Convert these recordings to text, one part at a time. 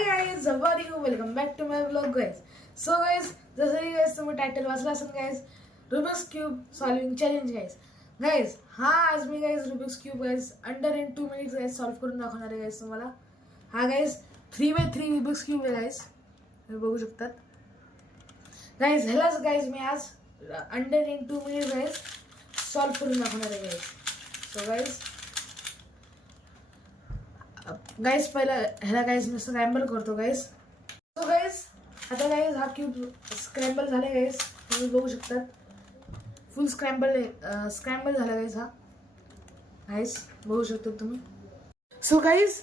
High guys, how are you? Welcome back to my vlog guys. So guys, जसं की guys तुम्ही title वाचला असेल guys, Rubik's cube solving challenge guys. Guys आज मी guys Rubik's cube guys under in 2 minutes guys solve करून दाखवणार आहे गाइस तुम्हाला. हा गाइस 3x3 रुबिक्स क्यूब आहे गाइस, तुम्ही बघू शकतात गाइस. ह्यालाच गाइस मी आज under in 2 minutes guys solve करून दाखवणार आहे गाइस. सो गाइस पहिला ह्याला गाइस मी स्क्रॅम्बल करतो गाइस. सो गाइस आता गाइस हा क्यूब स्क्रॅम्बल झाले गाइस, तुम्ही बघू शकतात फुल स्क्रॅम्बल झाला गाइस. हा गाइस बघू शकता तुम्ही. सो गाइस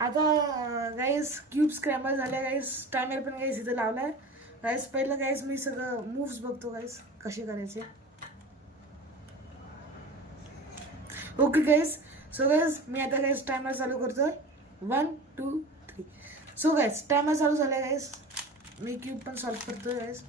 आता गाइस क्यूब स्क्रॅम्बल झाले गाइस. टायमर पण गाइस इथं लावलाय गाइस. पहिलं गाइस मी सगळं मूव्स बघतो गाइस कसे करायचे. Okay guys. सो गाइस मी आता गाइस टायमर चालू करतोय. 1 2 3. सो गाइस टायमर चालू झालाय गाइस. मी क्यूब पण सॉल्व करतोय गाइस.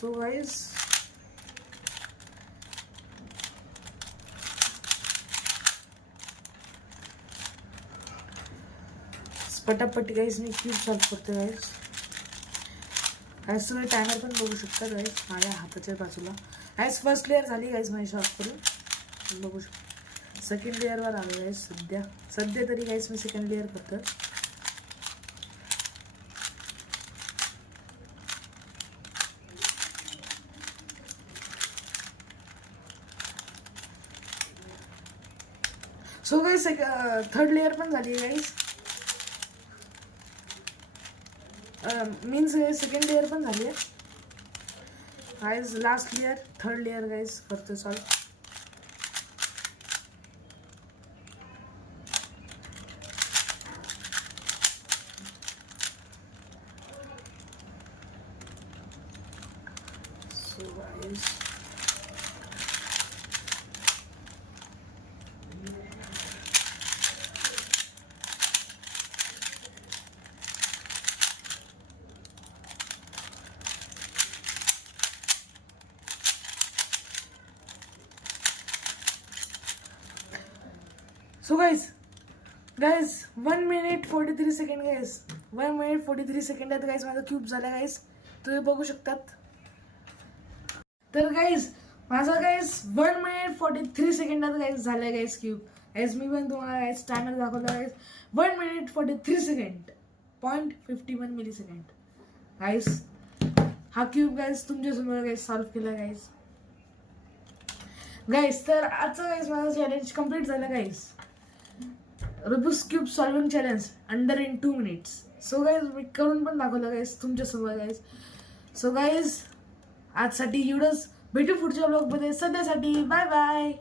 सो गाइस पटापट गाइस मी क्यूब सॉल्व करते गाइस. गाइस तुम्ही टायमर पण बघू शकता गाइस माझ्या हाताच्या बाजूला. गाइस फर्स्ट लेअर झाली गाइस माझी सॉल्व करून बघू शकता. सेकंड लेअरवर आलो गाइस. सध्या तरी गाइस मी सेकंड लेअर करतो. सो गाइस थर्ड लेअर पण झाली गाइस. मीन्स सेकंड लेअर पण झाली आहे guys. Last layer third layer guys करतो solve. So guys so guys 1 minute 43 second guys. 1 minute 43 सेकंडात गाइस माझा क्यूब झाला गाइस, तुम्ही बघू शकतात. तर गाइस माझा गाइस 1 मिनिट 43 सेकंडात गाइस झाला गाइस क्यूब. गाइस मी पण तुम्हाला गाइस टायमर दाखवला guys. 1 minute 43 second 0.51 millisecond guys. हा क्यूब गाइस तुमच्यासमोर गाइस सॉल्व केला गाइस. गाइस तर आजचा गाइस माझा चॅलेंज कम्प्लीट झाला guys. Rubik's cube solving challenge under in 2 minutes. So guys मी करून पण दाखवलं गाइस तुमच्यासमोर गाइस. सो गाइस आजसाठी एवढंच. भेटू पुढच्या ब्लॉगमध्ये. सध्यासाठी बाय बाय.